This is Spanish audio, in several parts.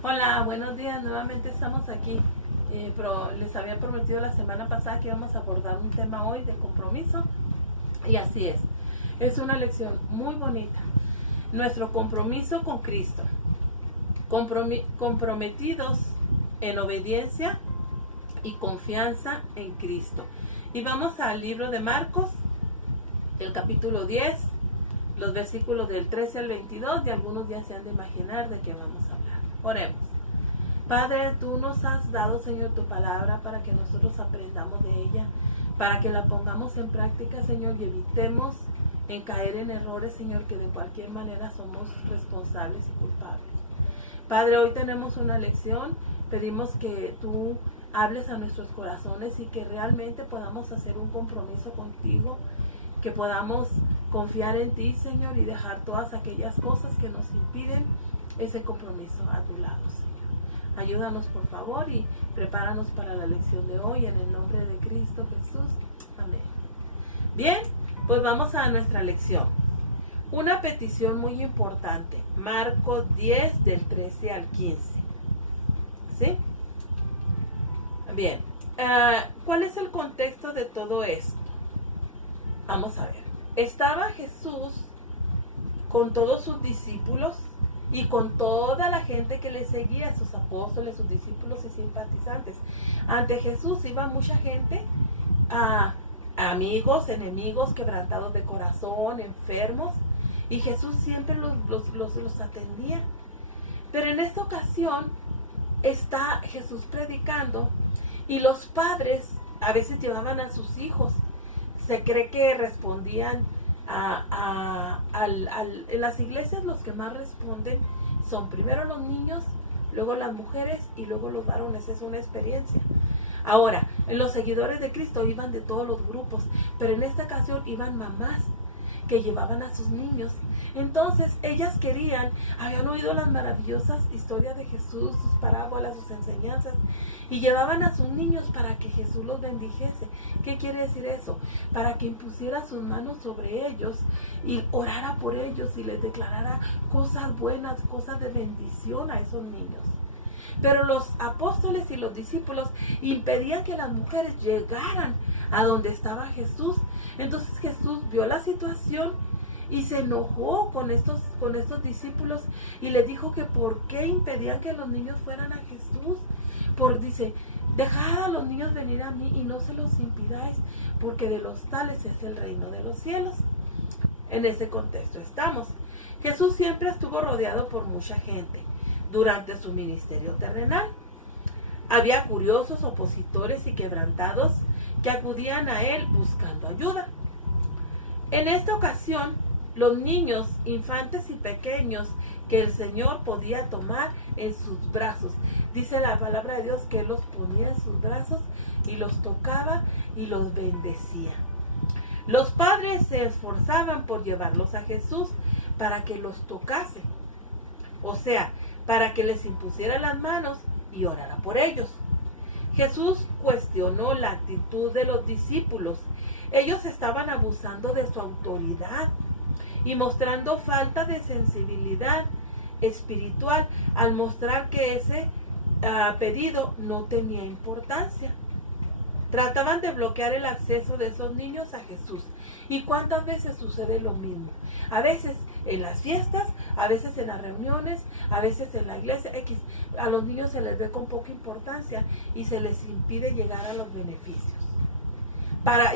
Hola, buenos días. Nuevamente estamos aquí. Pero les había prometido la semana pasada que íbamos a abordar un tema hoy de compromiso. Y así es. Es una lección muy bonita. Nuestro compromiso con Cristo. Comprometidos en obediencia y confianza en Cristo. Y vamos al libro de Marcos, el capítulo 10, los versículos del 13 al 22. Y algunos ya se han de imaginar de qué vamos a hablar. Oremos. Padre, tú nos has dado, Señor, tu palabra para que nosotros aprendamos de ella, para que la pongamos en práctica, Señor, y evitemos en caer en errores, Señor, que de cualquier manera somos responsables y culpables. Padre, hoy tenemos una lección, pedimos que tú hables a nuestros corazones y que realmente podamos hacer un compromiso contigo, que podamos confiar en ti, Señor, y dejar todas aquellas cosas que nos impiden ese compromiso a tu lado, Señor. Ayúdanos por favor y prepáranos para la lección de hoy en el nombre de Cristo Jesús. Amén. Bien, pues vamos a nuestra lección. Una petición muy importante. Marcos 10 del 13 al 15. ¿Sí? Bien. ¿Cuál es el contexto de todo esto? Vamos a ver. Estaba Jesús con todos sus discípulos y con toda la gente que le seguía, sus apóstoles, sus discípulos y simpatizantes. Ante Jesús iba mucha gente, amigos, enemigos, quebrantados de corazón, enfermos, y Jesús siempre los atendía. Pero en esta ocasión está Jesús predicando y los padres a veces llevaban a sus hijos. Se cree que respondían en las iglesias. Los que más responden son primero los niños, luego las mujeres y luego los varones. Es una experiencia. Ahora, en los seguidores de Cristo iban de todos los grupos, pero en esta ocasión iban mamás que llevaban a sus niños. Entonces ellas habían oído las maravillosas historias de Jesús, sus parábolas, sus enseñanzas, y llevaban a sus niños para que Jesús los bendijese. ¿Qué quiere decir eso? Para que impusiera sus manos sobre ellos y orara por ellos y les declarara cosas buenas, cosas de bendición a esos niños. Pero los apóstoles y los discípulos impedían que las mujeres llegaran a donde estaba Jesús. Entonces Jesús vio la situación y se enojó con estos discípulos y les dijo que por qué impedían que los niños fueran a Jesús. Dice, dejad a los niños venir a mí y no se los impidáis, porque de los tales es el reino de los cielos. En ese contexto estamos. Jesús siempre estuvo rodeado por mucha gente durante su ministerio terrenal. Había curiosos, opositores y quebrantados que acudían a él buscando ayuda. En esta ocasión, los niños, infantes y pequeños que el Señor podía tomar en sus brazos. Dice la palabra de Dios que Él los ponía en sus brazos y los tocaba y los bendecía. Los padres se esforzaban por llevarlos a Jesús para que los tocase. O sea, para que les impusiera las manos y orara por ellos. Jesús cuestionó la actitud de los discípulos. Ellos estaban abusando de su autoridad y mostrando falta de sensibilidad espiritual al mostrar que ese pedido no tenía importancia. Trataban de bloquear el acceso de esos niños a Jesús. ¿Y cuántas veces sucede lo mismo? A veces en las fiestas, a veces en las reuniones, a veces en la iglesia X. A los niños se les ve con poca importancia y se les impide llegar a los beneficios.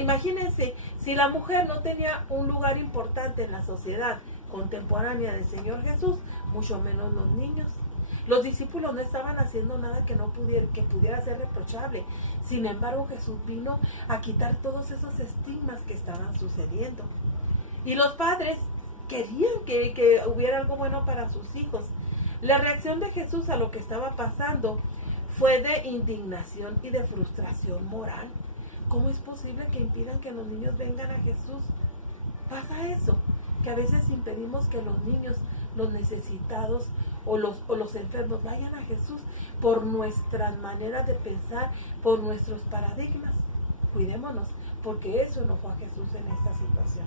Imagínense, si la mujer no tenía un lugar importante en la sociedad contemporánea del Señor Jesús, mucho menos los niños. Los discípulos no estaban haciendo nada que pudiera ser reprochable. Sin embargo, Jesús vino a quitar todos esos estigmas que estaban sucediendo. Y los padres querían que hubiera algo bueno para sus hijos. La reacción de Jesús a lo que estaba pasando fue de indignación y de frustración moral. ¿Cómo es posible que impidan que los niños vengan a Jesús? Pasa eso, que a veces impedimos que los niños, los necesitados o los enfermos vayan a Jesús por nuestras maneras de pensar, por nuestros paradigmas. Cuidémonos, porque eso enojó a Jesús en esta situación.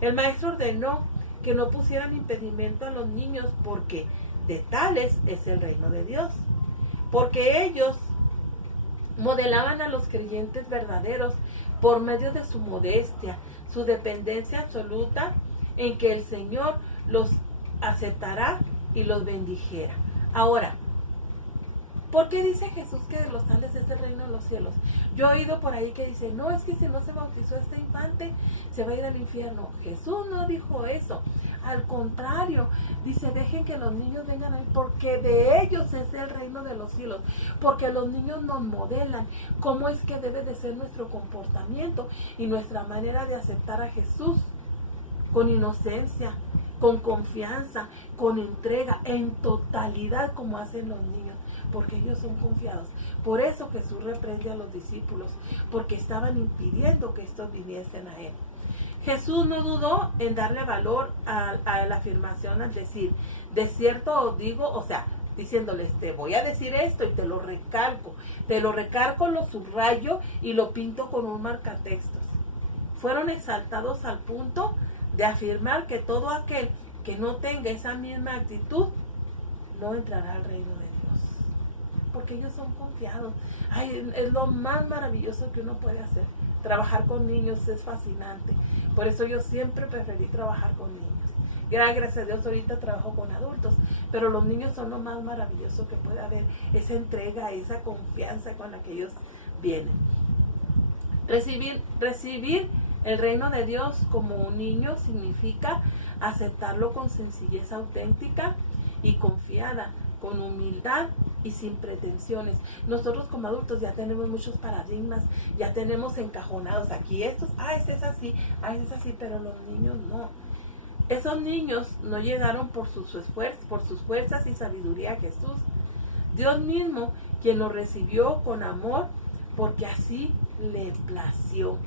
El maestro ordenó que no pusieran impedimento a los niños porque de tales es el reino de Dios. Porque ellos modelaban a los creyentes verdaderos por medio de su modestia, su dependencia absoluta en que el Señor los aceptará y los bendijera. Ahora, ¿por qué dice Jesús que de los tales es el reino de los cielos? Yo he oído por ahí que dice, no, es que si no se bautizó este infante, se va a ir al infierno. Jesús no dijo eso. Al contrario, dice, dejen que los niños vengan a mí, porque de ellos es el reino de los cielos. Porque los niños nos modelan cómo es que debe de ser nuestro comportamiento y nuestra manera de aceptar a Jesús con inocencia, con confianza, con entrega, en totalidad como hacen los niños, porque ellos son confiados. Por eso Jesús reprende a los discípulos, porque estaban impidiendo que estos viniesen a Él. Jesús no dudó en darle valor a la afirmación al decir, de cierto os digo, o sea, diciéndoles, te voy a decir esto y te lo recalco, lo subrayo y lo pinto con un marcatextos. Fueron exaltados al punto de afirmar que todo aquel que no tenga esa misma actitud no entrará al reino de Dios, porque ellos son confiados. Ay, es lo más maravilloso que uno puede hacer. Trabajar con niños es fascinante, por eso yo siempre preferí trabajar con niños. Gracias a Dios ahorita trabajo con adultos, pero los niños son lo más maravilloso que puede haber, esa entrega, esa confianza con la que ellos vienen. Recibir el reino de Dios como un niño significa aceptarlo con sencillez auténtica y confiada, con humildad y sin pretensiones. Nosotros como adultos ya tenemos muchos paradigmas, ya tenemos encajonados aquí estos, este es así, este es así, pero los niños no. Esos niños no llegaron por sus fuerzas y sabiduría a Jesús. Dios mismo quien los recibió con amor, porque así le plació.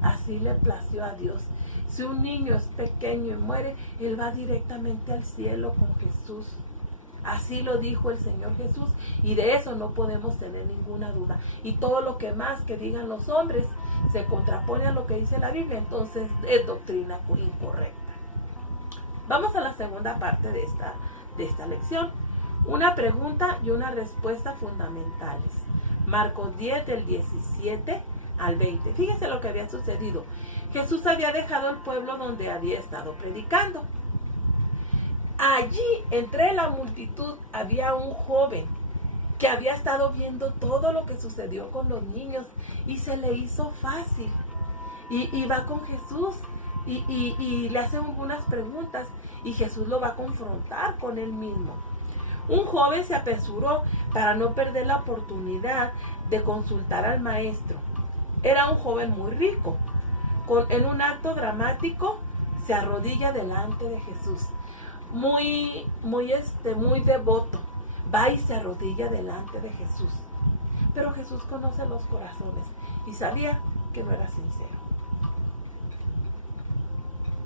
Así le plació a Dios. Si un niño es pequeño y muere, él va directamente al cielo con Jesús. Así lo dijo el Señor Jesús, y de eso no podemos tener ninguna duda. Y todo lo que más que digan los hombres se contrapone a lo que dice la Biblia, entonces es doctrina incorrecta. Vamos a la segunda parte de esta lección. Una pregunta y una respuesta fundamentales. Marcos 10 del 17 al 20. Fíjense lo que había sucedido. Jesús había dejado el pueblo donde había estado predicando. Allí, entre la multitud, había un joven que había estado viendo todo lo que sucedió con los niños y se le hizo fácil. Y va con Jesús y le hace algunas preguntas y Jesús lo va a confrontar con él mismo. Un joven se apresuró para no perder la oportunidad de consultar al maestro. Era un joven muy rico. En un acto dramático se arrodilla delante de Jesús. Muy devoto. Va y se arrodilla delante de Jesús. Pero Jesús conoce los corazones y sabía que no era sincero.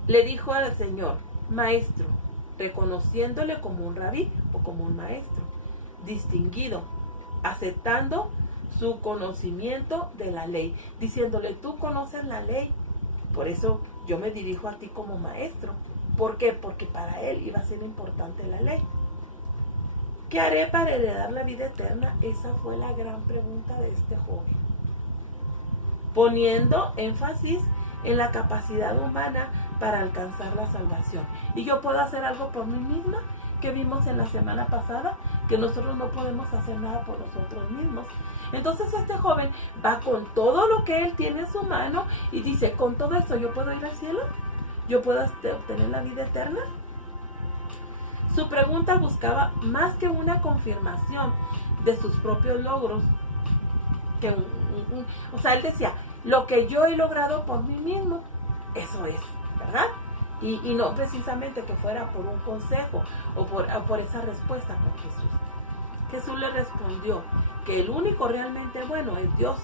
Le dijo al Señor, maestro, reconociéndole como un rabí o como un maestro, distinguido, aceptando su conocimiento de la ley, diciéndole, tú conoces la ley, por eso yo me dirijo a ti como maestro. ¿Por qué? Porque para él iba a ser importante la ley. ¿Qué haré para heredar la vida eterna? Esa fue la gran pregunta de este joven, poniendo énfasis en la capacidad humana para alcanzar la salvación. ¿Y yo puedo hacer algo por mí misma? Que vimos en la semana pasada, que nosotros no podemos hacer nada por nosotros mismos. Entonces este joven va con todo lo que él tiene en su mano y dice, con todo esto yo puedo ir al cielo, yo puedo obtener la vida eterna. Su pregunta buscaba más que una confirmación de sus propios logros, o sea, él decía, lo que yo he logrado por mí mismo, eso es, ¿verdad? Y no precisamente que fuera por un consejo o por esa respuesta con Jesús. Jesús le respondió que el único realmente bueno es Dios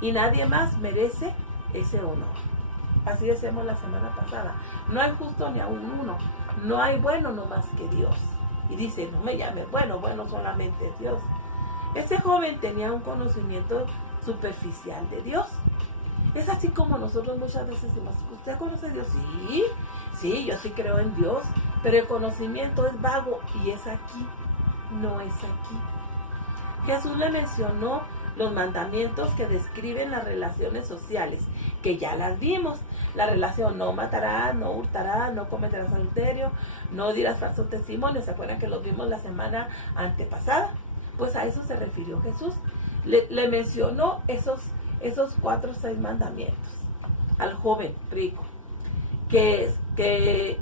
y nadie más merece ese honor. Así decimos la semana pasada, no hay justo ni aún uno, no hay bueno no más que Dios. Y dice, no me llames bueno, bueno solamente Dios. Ese joven tenía un conocimiento superficial de Dios. Es así como nosotros muchas veces decimos, ¿usted conoce a Dios? Sí, sí, yo sí creo en Dios, pero el conocimiento es vago y es aquí, no es aquí. Jesús le mencionó los mandamientos que describen las relaciones sociales, que ya las vimos. La relación: no matarás, no hurtarás, no cometerás adulterio, no dirás falso testimonio. ¿Se acuerdan que los vimos la semana antepasada? Pues a eso se refirió Jesús. Le mencionó esos 4 o 6 mandamientos al joven rico, que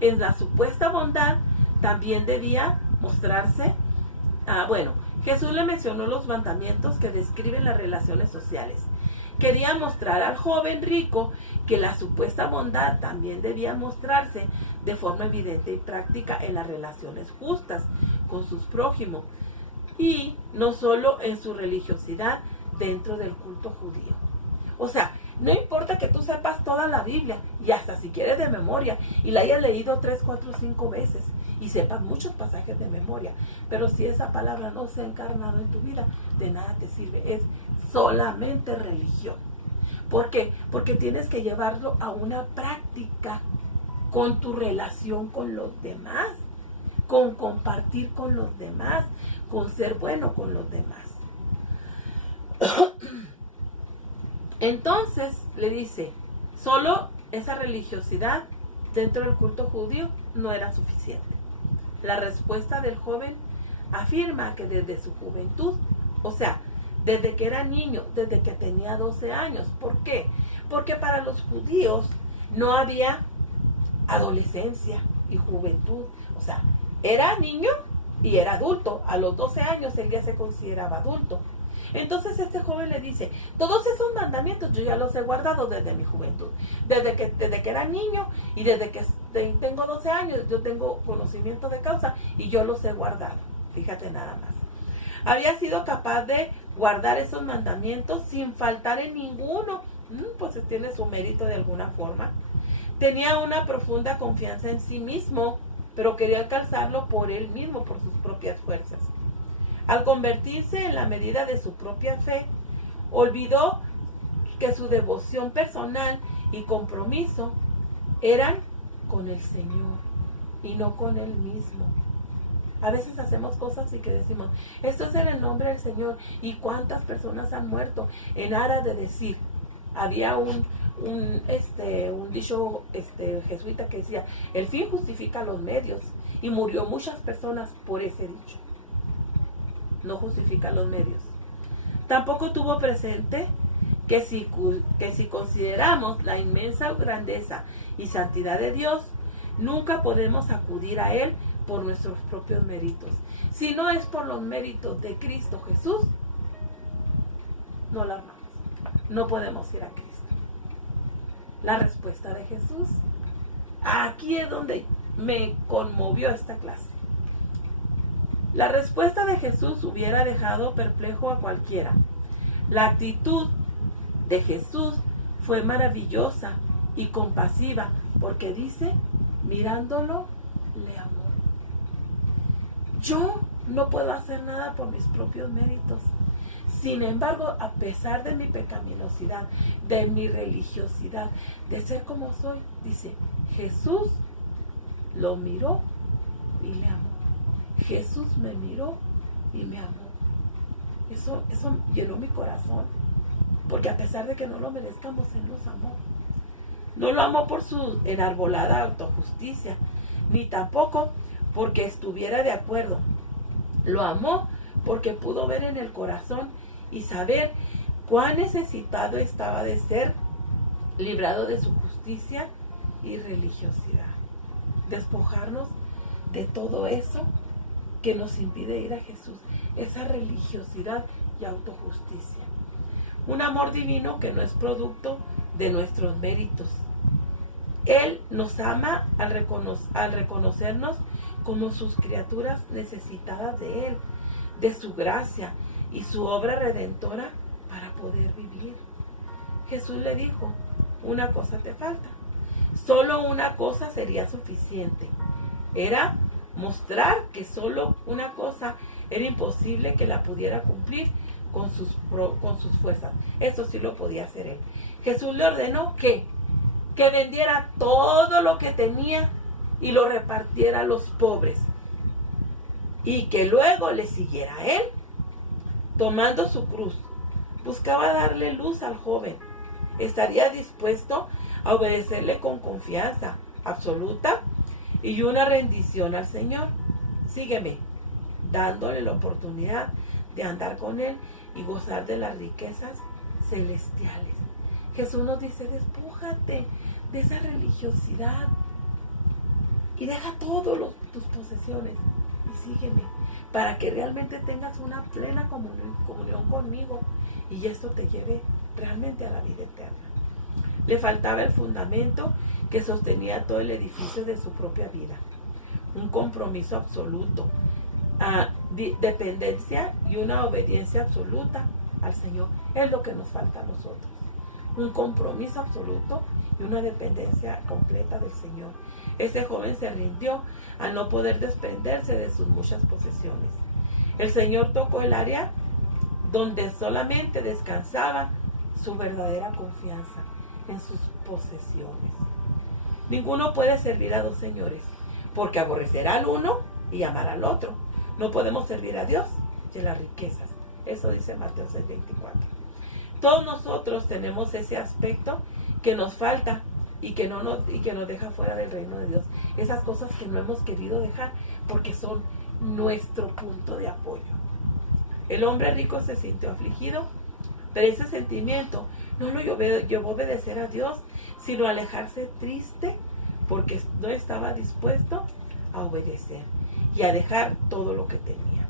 en la supuesta bondad también debía mostrarse. Jesús le mencionó los mandamientos que describen las relaciones sociales. Quería mostrar al joven rico que la supuesta bondad también debía mostrarse de forma evidente y práctica en las relaciones justas con sus prójimos, y no solo en su religiosidad dentro del culto judío. O sea, no importa que tú sepas toda la Biblia, y hasta si quieres de memoria, y la hayas leído 3, 4, 5 veces, y sepas muchos pasajes de memoria, pero si esa palabra no se ha encarnado en tu vida, de nada te sirve. Es solamente religión. ¿Por qué? Porque tienes que llevarlo a una práctica con tu relación con los demás, con compartir con los demás, con ser bueno con los demás. Entonces le dice, solo esa religiosidad dentro del culto judío no era suficiente. La respuesta del joven afirma que desde su juventud, o sea, desde que era niño, desde que tenía 12 años. ¿Por qué? Porque para los judíos no había adolescencia y juventud. O sea, era niño y era adulto. A los 12 años él ya se consideraba adulto. Entonces este joven le dice, todos esos mandamientos yo ya los he guardado desde mi juventud, desde que era niño, y desde que tengo 12 años yo tengo conocimiento de causa y yo los he guardado. Fíjate nada más. Había sido capaz de guardar esos mandamientos sin faltar en ninguno. Pues tiene su mérito de alguna forma. Tenía una profunda confianza en sí mismo, pero quería alcanzarlo por él mismo, por sus propias fuerzas. Al convertirse en la medida de su propia fe, olvidó que su devoción personal y compromiso eran con el Señor y no con él mismo. A veces hacemos cosas y que decimos, esto es en el nombre del Señor. ¿Y cuántas personas han muerto en aras de decir? Había un dicho jesuita que decía, el fin justifica los medios, y murió muchas personas por ese dicho. No justifica los medios. Tampoco tuvo presente que si consideramos la inmensa grandeza y santidad de Dios, nunca podemos acudir a Él por nuestros propios méritos. Si no es por los méritos de Cristo Jesús, no la amamos. No podemos ir a Cristo. La respuesta de Jesús, aquí es donde me conmovió esta clase. La respuesta de Jesús hubiera dejado perplejo a cualquiera. La actitud de Jesús fue maravillosa y compasiva, porque dice, mirándolo, le amó. Yo no puedo hacer nada por mis propios méritos. Sin embargo, a pesar de mi pecaminosidad, de mi religiosidad, de ser como soy, dice, Jesús lo miró y le amó. Jesús me miró y me amó. Eso llenó mi corazón, porque a pesar de que no lo merezcamos, Él nos amó. No lo amó por su enarbolada autojusticia, ni tampoco porque estuviera de acuerdo. Lo amó porque pudo ver en el corazón y saber cuán necesitado estaba de ser librado de su justicia y religiosidad. Despojarnos de todo eso que nos impide ir a Jesús, esa religiosidad y autojusticia. Un amor divino que no es producto de nuestros méritos. Él nos ama al reconocernos como sus criaturas necesitadas de Él, de su gracia y su obra redentora para poder vivir. Jesús le dijo, una cosa te falta. Solo una cosa sería suficiente. Era mostrar que solo una cosa era imposible que la pudiera cumplir con sus fuerzas. Eso sí lo podía hacer él. Jesús le ordenó que vendiera todo lo que tenía y lo repartiera a los pobres, y que luego le siguiera a él. Tomando su cruz, buscaba darle luz al joven. Estaría dispuesto a obedecerle con confianza absoluta y una rendición al Señor. Sígueme, dándole la oportunidad de andar con Él y gozar de las riquezas celestiales. Jesús nos dice, despójate de esa religiosidad y deja todas tus posesiones y sígueme, para que realmente tengas una plena comunión conmigo y esto te lleve realmente a la vida eterna. Le faltaba el fundamento que sostenía todo el edificio de su propia vida. Un compromiso absoluto, dependencia y una obediencia absoluta al Señor. Es lo que nos falta a nosotros. Un compromiso absoluto y una dependencia completa del Señor. Ese joven se rindió al no poder desprenderse de sus muchas posesiones. El Señor tocó el área donde solamente descansaba su verdadera confianza, en sus posesiones. Ninguno puede servir a dos señores, porque aborrecerá al uno y amará al otro. No podemos servir a Dios y a las riquezas. Eso dice Mateo 6:24. Todos nosotros tenemos ese aspecto que nos falta y que nos deja fuera del reino de Dios. Esas cosas que no hemos querido dejar porque son nuestro punto de apoyo. El hombre rico se sintió afligido, pero ese sentimiento no lo llevó a obedecer a Dios, sino a alejarse triste porque no estaba dispuesto a obedecer y a dejar todo lo que tenía.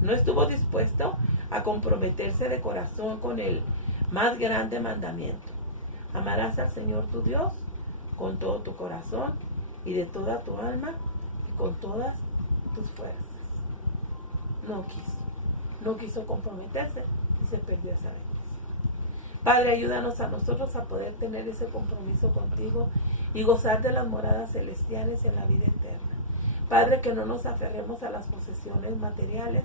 No estuvo dispuesto a comprometerse de corazón con el más grande mandamiento. Amarás al Señor tu Dios con todo tu corazón y de toda tu alma y con todas tus fuerzas. No quiso comprometerse y se perdió esa bendición. Padre, ayúdanos a nosotros a poder tener ese compromiso contigo y gozar de las moradas celestiales en la vida eterna. Padre, que no nos aferremos a las posesiones materiales,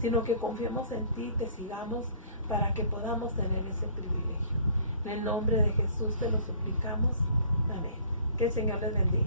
sino que confiemos en ti y te sigamos para que podamos tener ese privilegio. En el nombre de Jesús te lo suplicamos. Amén. Que el Señor les bendiga.